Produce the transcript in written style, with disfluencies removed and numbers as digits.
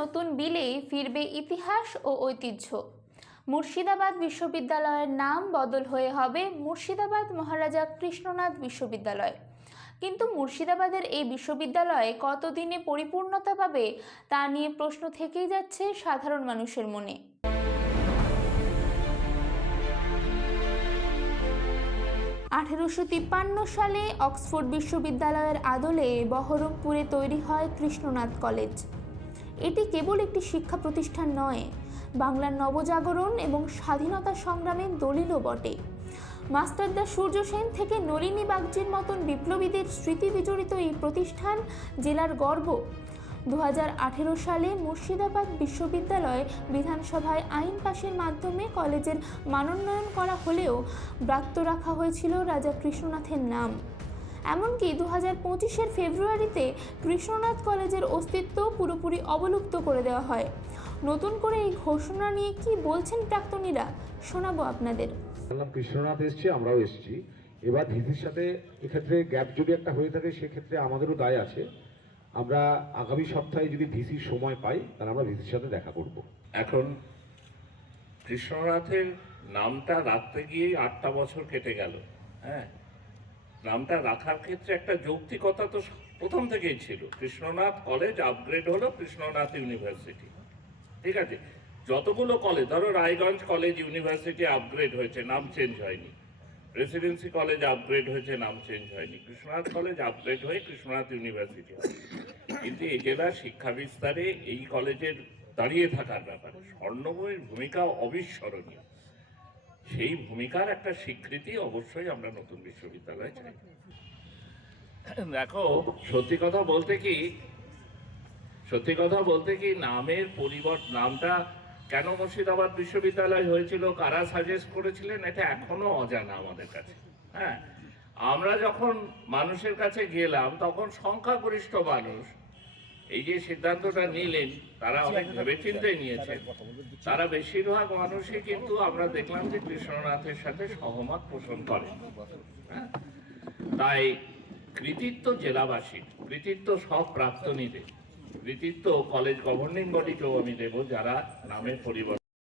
নতুন বিলে ফিরবে ইতিহাস ও ঐতিহ্য। মুর্শিদাবাদ বিশ্ববিদ্যালয়ের নাম বদল হয়ে হবে মুর্শিদাবাদ মহারাজা কৃষ্ণনাথ বিশ্ববিদ্যালয়। কিন্তু মুর্শিদাবাদের এই বিশ্ববিদ্যালয় কতদিনে পরিপূর্ণতা পাবে তা নিয়ে প্রশ্ন থেকেই যাচ্ছে সাধারণ মানুষের মনে। সালে অক্সফোর্ড বিশ্ববিদ্যালয়ের আদলে বহরমপুরে তৈরি হয় কৃষ্ণনাথ কলেজ। এটি কেবল একটি শিক্ষা প্রতিষ্ঠান নয়, বাংলার নবজাগরণ এবং স্বাধীনতা সংগ্রামের দলিলও বটে। মাস্টারদা সূর্য সেন থেকে নলিনী বাগচির মতন বিপ্লবীদের স্মৃতি বিজড়িত এই প্রতিষ্ঠান জেলার গর্ব। 2018 সালে মুর্শিদাবাদ বিশ্ববিদ্যালয় বিধানসভায় আইন পাশের মাধ্যমে কলেজের মানোন্নয়ন করা হলেও ব্রাত্য রাখা হয়েছিল রাজা কৃষ্ণনাথের নাম। এমনকি 2025 ফেব্রুয়ারিতে কৃষ্ণনাথ কলেজের অস্তিত্ব পুরোপুরি অবলুপ্ত করে দেওয়া হয়। নতুন করে এই ঘোষণা নিয়ে কি বলছেন প্রাক্তনীরা, শোনাবো আপনাদের। কৃষ্ণনাথ এসছে, আমরাও এসছি। এবার ভিসির সাথে এক্ষেত্রে গ্যাপ যদি একটা হয়ে থাকে সেক্ষেত্রে আমাদেরও দায় আছে। আমরা আগামী সপ্তাহে যদি ভিসির সময় পাই তাহলে আমরা ভিসির সাথে দেখা করব। এখন কৃষ্ণনাথের নামটা রাখতে গিয়ে 8টা বছর কেটে গেল। হ্যাঁ, নামটা রাখার ক্ষেত্রে একটা যৌক্তিকতা তো প্রথম থেকেই ছিল। কৃষ্ণনাথ কলেজ আপগ্রেড হলো কৃষ্ণনাথ ইউনিভার্সিটি। ঠিক আছে, যতগুলো কলেজ, ধরো রায়গঞ্জ কলেজ ইউনিভার্সিটি আপগ্রেড হয়েছে, নাম চেঞ্জ হয়নি। প্রেসিডেন্সি কলেজ আপগ্রেড হয়েছে, নাম চেঞ্জ হয়নি। কৃষ্ণনাথ কলেজ আপগ্রেড হয়ে কৃষ্ণনাথ ইউনিভার্সিটি হয়। কিন্তু এই জেলার শিক্ষা বিস্তারে এই কলেজের দাঁড়িয়ে থাকার ব্যাপারে স্বর্ণময়ীর ভূমিকা অবিস্মরণীয়। সেই ভূমিকার একটা স্বীকৃতি অবশ্যই আমরা নতুন বিশ্ববিদ্যালয়ে চাই। দেখো, সত্যি কথা বলতে কি নামের পরিবর্তন, নামটা কেন মুর্শিদাবাদ বিশ্ববিদ্যালয় হয়েছিল, কারা সাজেস্ট করেছিলেন, এটা এখনো অজানা আমাদের কাছে। হ্যাঁ, আমরা যখন মানুষের কাছে গেলাম তখন সংখ্যাগরিষ্ঠ মানুষ এই যে সিদ্ধান্তটা নিলেন তারা অনেক ভেবেচিন্তে নিয়েছেন। তারা বেশিরভাগ মানুষই কিন্তু আমরা দেখলাম যে কৃষ্ণনাথের সাথে সহমত পোষণ করে। তাই কৃতিত্ব জেলাবাসীর, কৃতিত্ব সব প্রাক্তনীদের, কৃতিত্ব কলেজ গভর্নিং বডিকেও আমি দেব যারা নামের পরিবর্তন